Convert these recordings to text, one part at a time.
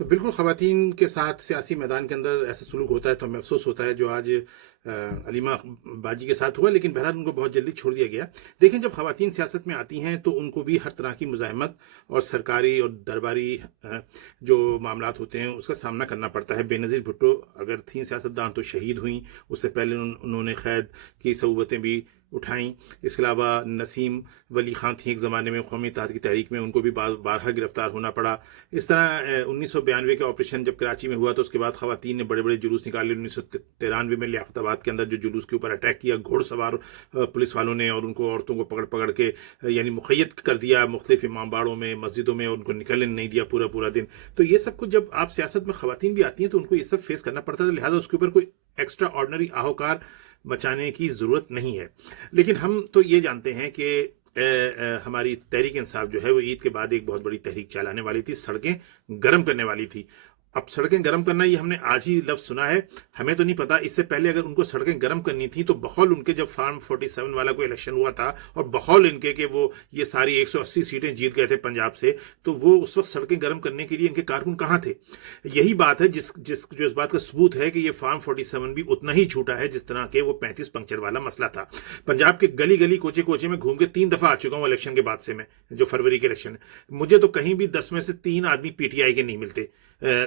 بالکل خواتین کے ساتھ سیاسی میدان کے اندر ایسا سلوک ہوتا ہے تو ہمیں افسوس ہوتا ہے جو آج علیمہ باجی کے ساتھ ہوا، لیکن بہرحال ان کو بہت جلدی چھوڑ دیا گیا۔ دیکھیں، جب خواتین سیاست میں آتی ہیں تو ان کو بھی ہر طرح کی مزاحمت اور سرکاری اور درباری جو معاملات ہوتے ہیں اس کا سامنا کرنا پڑتا ہے۔ بے نظیر بھٹو اگر تھیں سیاستدان تو شہید ہوئیں، اس سے پہلے انہوں نے قید کی صعوبتیں بھی اٹھائیں۔ اس کے علاوہ نسیم ولی خان تھیں ایک زمانے میں قومی اتحاد کی تحریک میں، ان کو بھی بارہا گرفتار ہونا پڑا۔ اس طرح 1992 کا آپریشن جب کراچی میں ہوا تو اس کے بعد خواتین نے بڑے بڑے جلوس نکالے۔ 1993 میں لیاقت آباد کے اندر جو جلوس کے اوپر اٹیک کیا گھوڑ سوار پولیس والوں نے، اور ان کو عورتوں کو پکڑ پکڑ کے یعنی مقید کر دیا مختلف امام باڑوں میں، مسجدوں میں، اور ان کو نکلنے نہیں دیا پورا پورا دن۔ تو یہ سب کچھ جب آپ سیاست میں خواتین بھی آتی ہیں تو ان کو یہ سب فیس کرنا پڑتا ہے، لہٰذا اس کے اوپر کوئی ایکسٹرا آرڈنری آہوکار مچانے کی ضرورت نہیں ہے۔ لیکن ہم تو یہ جانتے ہیں کہ ہماری تحریک انصاف جو ہے وہ عید کے بعد ایک بہت بڑی تحریک چلانے والی تھی، سڑکیں گرم کرنے والی تھی۔ اب سڑکیں گرم کرنا یہ ہم نے آج ہی لفظ سنا ہے، ہمیں تو نہیں پتا اس سے پہلے اگر ان کو سڑکیں گرم کرنی تھی تو بقول ان کے جب فارم 47 والا کوئی الیکشن ہوا تھا اور بقول ان کے کہ وہ یہ ساری 180 سیٹیں جیت گئے تھے پنجاب سے، تو وہ اس وقت سڑکیں گرم کرنے کے لیے ان کے کارکن کہاں تھے؟ یہی بات ہے جو اس بات کا ثبوت ہے کہ یہ فارم 47 بھی اتنا ہی جھوٹا ہے جس طرح کہ وہ 35 پنکچر والا مسئلہ تھا۔ پنجاب کے گلی گلی کوچے کوچے میں گھوم کے 3 دفعہ آ چکا ہوں الیکشن کے بعد سے، میں جو فروری کے الیکشن ہے، مجھے تو کہیں بھی 10 میں سے 3 آدمی پی ٹی آئی کے نہیں ملتے،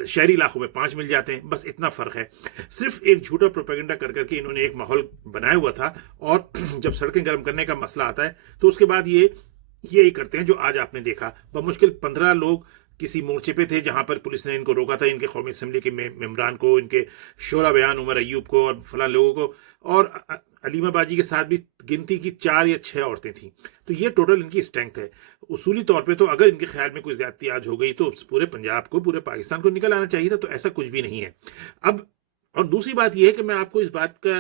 شہری علاقوں میں 5 مل جاتے ہیں، بس اتنا فرق ہے۔ صرف ایک جھوٹا پروپیگنڈا کر کر کے انہوں نے ایک ماحول بنایا ہوا تھا، اور جب سڑکیں گرم کرنے کا مسئلہ آتا ہے تو اس کے بعد یہی کرتے ہیں جو آج آپ نے دیکھا۔ بمشکل 15 لوگ کسی مورچے پہ تھے جہاں پر پولیس نے ان کو روکا تھا، ان کے قومی اسمبلی کے ممبران کو، ان کے شورا بیان عمر ایوب کو اور فلاں لوگوں کو، اور علیمہ باجی کے ساتھ بھی گنتی کی 4 یا 6 عورتیں تھیں۔ تو یہ ٹوٹل ان کی اسٹرینتھ ہے۔ اصولی طور پہ تو اگر ان کے خیال میں کوئی زیادتی آج ہو گئی تو پورے پنجاب کو، پورے پاکستان کو نکل آنا چاہیے تھا، تو ایسا کچھ بھی نہیں ہے۔ اب اور دوسری بات یہ ہے کہ میں آپ کو اس بات کا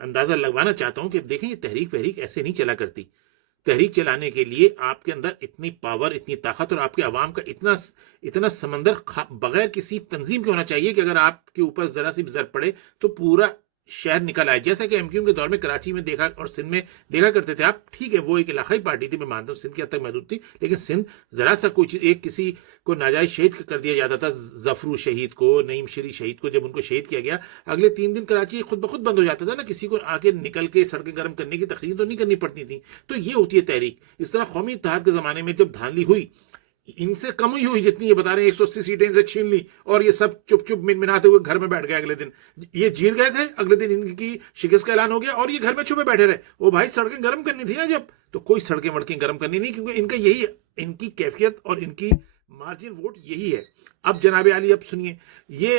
اندازہ لگوانا چاہتا ہوں کہ دیکھیں، یہ تحریک ایسے نہیں چلا کرتی۔ تحریک چلانے کے لیے آپ کے اندر اتنی پاور، اتنی طاقت، اور آپ کے عوام کا اتنا سمندر بغیر کسی تنظیم کے ہونا چاہیے کہ اگر آپ کے اوپر ذرا سی بھی ضرب پڑے تو پورا شہر نکل آئے، جیسا کہ ایم کیو ایم کے دور میں کراچی میں دیکھا اور سندھ میں دیکھا کرتے تھے آپ۔ ٹھیک ہے، وہ ایک علاقائی پارٹی تھی، میں مانتا ہوں سندھ کی حد تک محدود تھی، لیکن سندھ ذرا سا کچھ ایک کسی کو ناجائز شہید کر دیا جاتا تھا، ظفرو شہید کو، نعیم شری شہید کو، جب ان کو شہید کیا گیا اگلے 3 دن کراچی خود بخود بند ہو جاتا تھا نا، کسی کو آگے نکل کے سڑکیں گرم کرنے کی تقریر تو نہیں کرنی پڑتی تھی۔ تو یہ ہوتی ہے تحریک۔ اس طرح قومی اتحاد کے زمانے میں جب دھاندلی ہوئی، ان سے کم ہی ہوئی جتنی یہ بتا رہے ہیں، 180 سیٹیں ان سے چھین لی اور یہ سب چپ چپ مناتے ہوئے گھر میں بیٹھ گئے۔ اگلے دن یہ جیت گئے تھے، اگلے دن ان کی شکست کا اعلان ہو گیا اور یہ گھر میں چھپے بیٹھے رہے۔ وہ بھائی سڑکیں گرم کرنی تھی نا جب، تو کوئی سڑکیں وڑکیں گرم کرنی نہیں، کیونکہ ان کا یہی، ان کی کیفیت اور ان کی مارجن ووٹ یہی ہے۔ اب جناب عالی، اب سنیے، یہ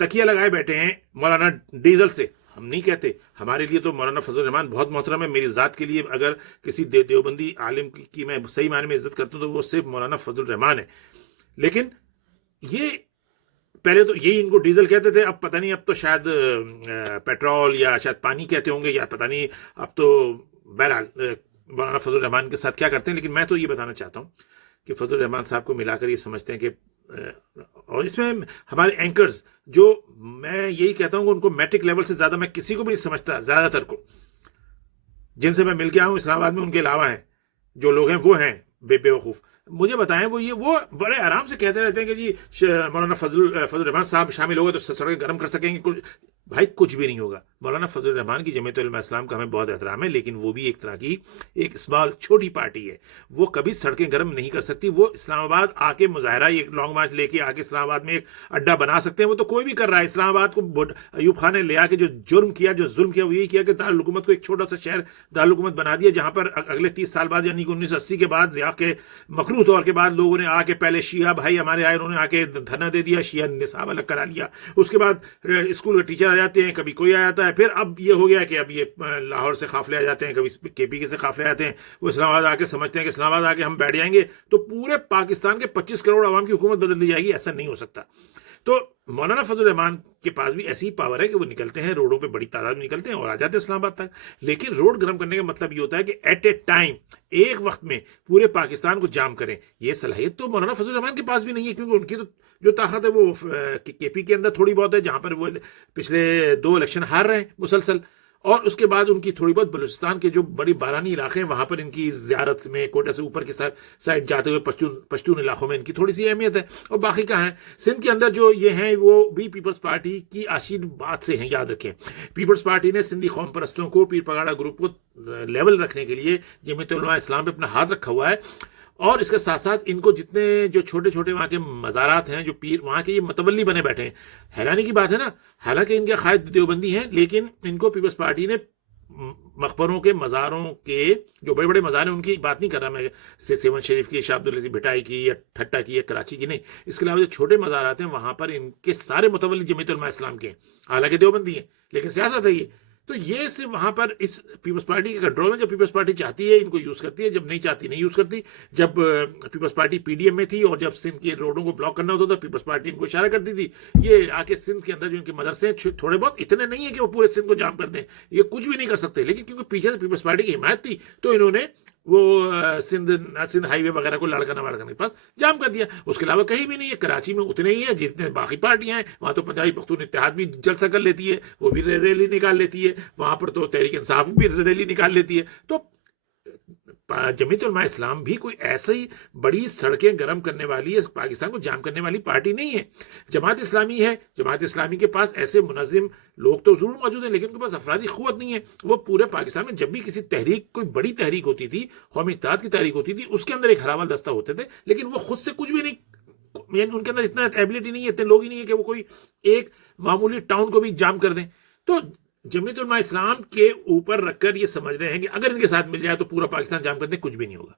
تکیہ لگائے بیٹھے ہیں مولانا ڈیزل سے۔ ہم نہیں کہتے، ہمارے لیے تو مولانا فضل الرحمان بہت محترم ہے۔ میری ذات کے لیے اگر کسی دیوبندی عالم کی میں صحیح معنی میں عزت کرتا ہوں تو وہ صرف مولانا فضل الرحمان ہے۔ لیکن یہ پہلے تو یہی ان کو ڈیزل کہتے تھے، اب پتہ نہیں، اب تو شاید پیٹرول یا شاید پانی کہتے ہوں گے، یا پتہ نہیں اب تو۔ بہرحال مولانا فضل الرحمان کے ساتھ کیا کرتے ہیں، لیکن میں تو یہ بتانا چاہتا ہوں کہ فضل الرحمان صاحب کو ملا کر یہ سمجھتے ہیں کہ، اور اس میں ہمارے اینکرز، جو میں یہی کہتا ہوں کہ ان کو میٹرک لیول سے زیادہ میں کسی کو بھی نہیں سمجھتا، زیادہ تر کو جن سے میں مل کے آیا ہوں اسلام آباد میں، ان کے علاوہ ہیں جو لوگ ہیں وہ ہیں بے وقوف۔ مجھے بتائیں، وہ بڑے آرام سے کہتے رہتے ہیں کہ جی مولانا فضل الرحمان صاحب شامل ہو گئے تو سڑکیں گرم کر سکیں گے۔ بھائی کچھ بھی نہیں ہوگا۔ مولانا فضل الرحمان کی جمعیت علماء اسلام کا ہمیں بہت احترام ہے، لیکن وہ بھی ایک طرح کی ایک اسمال چھوٹی پارٹی ہے، وہ کبھی سڑکیں گرم نہیں کر سکتی۔ وہ اسلام آباد آ کے مظاہرہ، ایک لانگ مارچ لے کے آ کے اسلام آباد میں ایک اڈا بنا سکتے ہیں، وہ تو کوئی بھی کر رہا ہے۔ اسلام آباد کو ایوب خان نے لے آ کے جو جرم کیا، جو ظلم کیا، وہ یہی کیا کہ دارالحکومت کو ایک چھوٹا سا شہر دارالحکومت بنا دیا، جہاں پر اگلے 30 سال بعد یعنی کہ 1980 کے بعد، ضیاء کے مکروہ طور کے بعد، لوگوں نے آ کے پہلے شیعہ بھائی ہمارے آئے، انہوں نے آ کے دھرنا دے دیا، شیعہ نصاب الگ کرا لیا۔ اس کے بعد اسکول کے ٹیچر آ جاتے ہیں، کبھی کوئی آ جاتا ہے۔ پھر اب یہ ہو گیا کہ اب یہ لاہور سے قافلے آ جاتے ہیں، کبھی کے پی کے سے قافلے آتے ہیں، وہ اسلام آباد آ کے سمجھتے ہیں کہ اسلام آباد آ کے ہم بیٹھ جائیں گے تو پورے پاکستان کے 25 کروڑ عوام کی حکومت بدل دی جائے گی۔ ایسا نہیں ہو سکتا۔ تو مولانا فضل الرحمان کے پاس بھی ایسی پاور ہے کہ وہ نکلتے ہیں روڈوں پہ، بڑی تعداد میں نکلتے ہیں اور آ جاتے ہیں اسلام آباد تک۔ لیکن روڈ گرم کرنے کا مطلب یہ ہوتا ہے کہ ایٹ اے ٹائم، ایک وقت میں پورے پاکستان کو جام کریں۔ یہ صلاحیت تو مولانا فضل الرحمان کے پاس بھی نہیں ہے، کیونکہ ان کی تو جو طاقت ہے وہ کے پی کے اندر تھوڑی بہت ہے، جہاں پر وہ پچھلے 2 الیکشن ہار رہے ہیں مسلسل، اور اس کے بعد ان کی تھوڑی بہت بلوچستان کے جو بڑی بارانی علاقے ہیں وہاں پر ان کی زیارت میں کوئٹہ سے اوپر کی سائڈ جاتے ہوئے پشتون علاقوں میں ان کی تھوڑی سی اہمیت ہے. اور باقی کہاں ہے سندھ کے اندر جو یہ ہیں وہ بھی پیپلز پارٹی کی آشیرواد سے ہیں. یاد رکھیں پیپلز پارٹی نے سندھی قوم پرستوں کو پیر پگاڑا گروپ کو لیول رکھنے کے لیے جمعیت علماء اسلام پہ اپنا ہاتھ رکھا ہوا ہے. اور اس کے ساتھ ساتھ ان کو جتنے جو چھوٹے چھوٹے وہاں کے مزارات ہیں جو پیر وہاں کے یہ متولی بنے بیٹھے ہیں. حیرانی کی بات ہے نا, حالانکہ ان کے قائد دیوبندی ہیں لیکن ان کو پیپلز پارٹی نے مقبروں کے مزاروں کے جو بڑے بڑے مزار ہیں ان کی بات نہیں کر رہا میں, سیون شریف کی, شاہ عبداللطیف بھٹائی کی یا ٹھٹا کی یا کراچی کی نہیں, اس کے علاوہ جو چھوٹے مزارات ہیں وہاں پر ان کے سارے متولی جمعیت علماء اسلام کے ہیں, حالانکہ دیوبندی ہیں لیکن سیاست ہے یہ. تو یہ صرف وہاں پر اس پیپلز پارٹی کے کنٹرول میں, جب پیپلز پارٹی چاہتی ہے ان کو یوز کرتی ہے, جب نہیں چاہتی نہیں یوز کرتی. جب Peoples Party P D M میں تھی اور جب سندھ کے روڈوں کو بلاک کرنا ہوتا تھا پیپلز پارٹی ان کو اشارہ کرتی تھی. یہ آ کے سندھ کے اندر جو ان کے مدرسے ہیں تھوڑے بہت اتنے نہیں ہیں کہ وہ پورے سندھ کو جام کر دیں, یہ کچھ بھی نہیں کر سکتے, لیکن کیونکہ پیچھے سے پیپلز پارٹی کی حمایت تھی تو انہوں نے وہ سندھ ہائی وے وغیرہ کو لاڑکانہ واڑکانہ کے پاس جام کر دیا. اس کے علاوہ کہیں بھی نہیں ہے. کراچی میں اتنے ہی ہیں جتنے باقی پارٹیاں ہیں. وہاں تو پنجابی پختون اتحاد بھی جلسہ کر لیتی ہے, وہ بھی ریلی نکال لیتی ہے. وہاں پر تو تحریک انصاف بھی ریلی نکال لیتی ہے. تو جمعیت علماء اسلام بھی کوئی ایسی بڑی سڑکیں گرم کرنے والی پاکستان کو جام کرنے والی پارٹی نہیں ہے. جماعت اسلامی ہے, جماعت اسلامی کے پاس ایسے منظم لوگ تو ضرور موجود ہیں لیکن ان کے پاس افرادی قوت نہیں ہے. وہ پورے پاکستان میں جب بھی کسی تحریک کوئی بڑی تحریک ہوتی تھی, قومی اتحاد کی تحریک ہوتی تھی, اس کے اندر ایک ہراول دستہ ہوتے تھے لیکن وہ خود سے کچھ بھی نہیں, یعنی ان کے اندر اتنا ایبلٹی نہیں ہے, اتنے لوگ ہی نہیں ہے کہ وہ کوئی ایک معمولی ٹاؤن کو بھی جام کر دیں. تو جمعیت علماء اسلام کے اوپر رکھ کر یہ سمجھ رہے ہیں کہ اگر ان کے ساتھ مل جائے تو پورا پاکستان جام کر دیں, کچھ بھی نہیں ہوگا.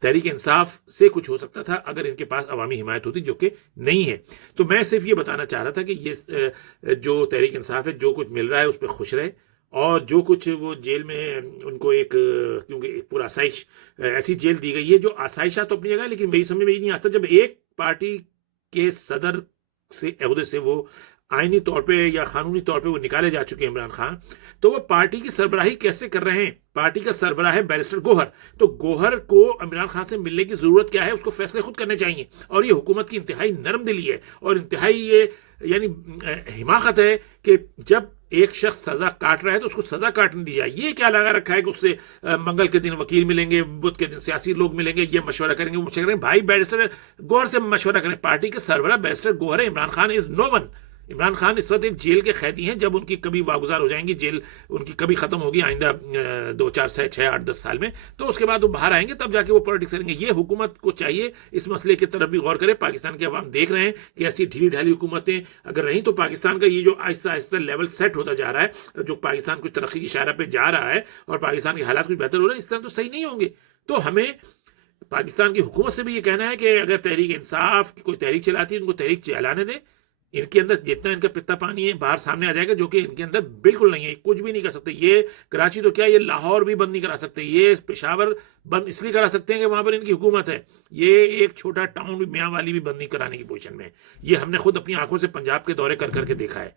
تحریک انصاف سے کچھ ہو سکتا تھا اگر ان کے پاس عوامی حمایت ہوتی, جو کہ نہیں ہے. تو میں صرف یہ بتانا چاہ رہا تھا کہ یہ جو تحریک انصاف ہے جو کچھ مل رہا ہے اس پہ خوش رہے, اور جو کچھ وہ جیل میں ان کو ایک کیونکہ ایک پورا آسائش ایسی جیل دی گئی ہے جو آسائشات تو اپنی جگہ ہے, لیکن میری سمجھ میں یہ نہیں آتا جب ایک پارٹی کے صدر سے عہدے سے وہ آئینی طور پہ یا قانونی طور پہ وہ نکالے جا چکے ہیں عمران خان, تو وہ پارٹی کی سربراہی کیسے کر رہے ہیں؟ پارٹی کا سربراہ ہے بیرسٹر گوہر, تو گوہر کو عمران خان سے ملنے کی ضرورت کیا ہے؟ اس کو فیصلے خود کرنے چاہیے. اور یہ حکومت کی انتہائی نرم دلی ہے اور انتہائی یہ یعنی حماقت ہے کہ جب ایک شخص سزا کاٹ رہا ہے تو اس کو سزا کاٹنے دی جائے. یہ کیا لگا رکھا ہے کہ اس سے منگل کے دن وکیل ملیں گے, بدھ کے دن سیاسی لوگ ملیں گے, یہ مشورہ کریں گے, وہ مشورہ کریں گے. بھائی بیرسٹر گوہر سے مشورہ کریں. پارٹی کے سربراہ بیرسٹر گوہر ہے, عمران خان از نو ون. عمران خان اس وقت ایک جیل کے قیدی ہیں, جب ان کی کبھی واگزار ہو جائیں گی, جیل ان کی کبھی ختم ہوگی آئندہ 2 4 6 8 10 سال میں, تو اس کے بعد وہ باہر آئیں گے, تب جا کے وہ پالیٹکس کریں گے. یہ حکومت کو چاہیے اس مسئلے کی طرف بھی غور کرے. پاکستان کے عوام دیکھ رہے ہیں کہ ایسی ڈھیلی ڈھالی حکومتیں اگر رہیں تو پاکستان کا یہ جو آہستہ آہستہ لیول سیٹ ہوتا جا رہا ہے, جو پاکستان کچھ ترقی کی اشارہ پہ جا رہا ہے اور پاکستان کے حالات کچھ بہتر ہو رہے ہیں, اس طرح تو صحیح نہیں ہوں گے. تو ہمیں پاکستان کی حکومت سے بھی یہ کہنا ہے کہ اگر تحریک انصاف کی کوئی تحریک چلاتی ہے ان کو تحریک چلانے دیں. ان کے اندر جتنا ان کا پتا پانی ہے باہر سامنے آ جائے گا, جو کہ ان کے اندر بالکل نہیں ہے, کچھ بھی نہیں کر سکتے. یہ کراچی تو کیا, یہ لاہور بھی بند نہیں کرا سکتے, یہ پشاور بند اس لیے کرا سکتے ہیں کہ وہاں پر ان کی حکومت ہے. یہ ایک چھوٹا ٹاؤن بھی میاں والی بھی بند نہیں کرانے کی پوزیشن میں ہے. یہ ہم نے خود اپنی آنکھوں سے پنجاب کے دورے کر کر کے دیکھا ہے.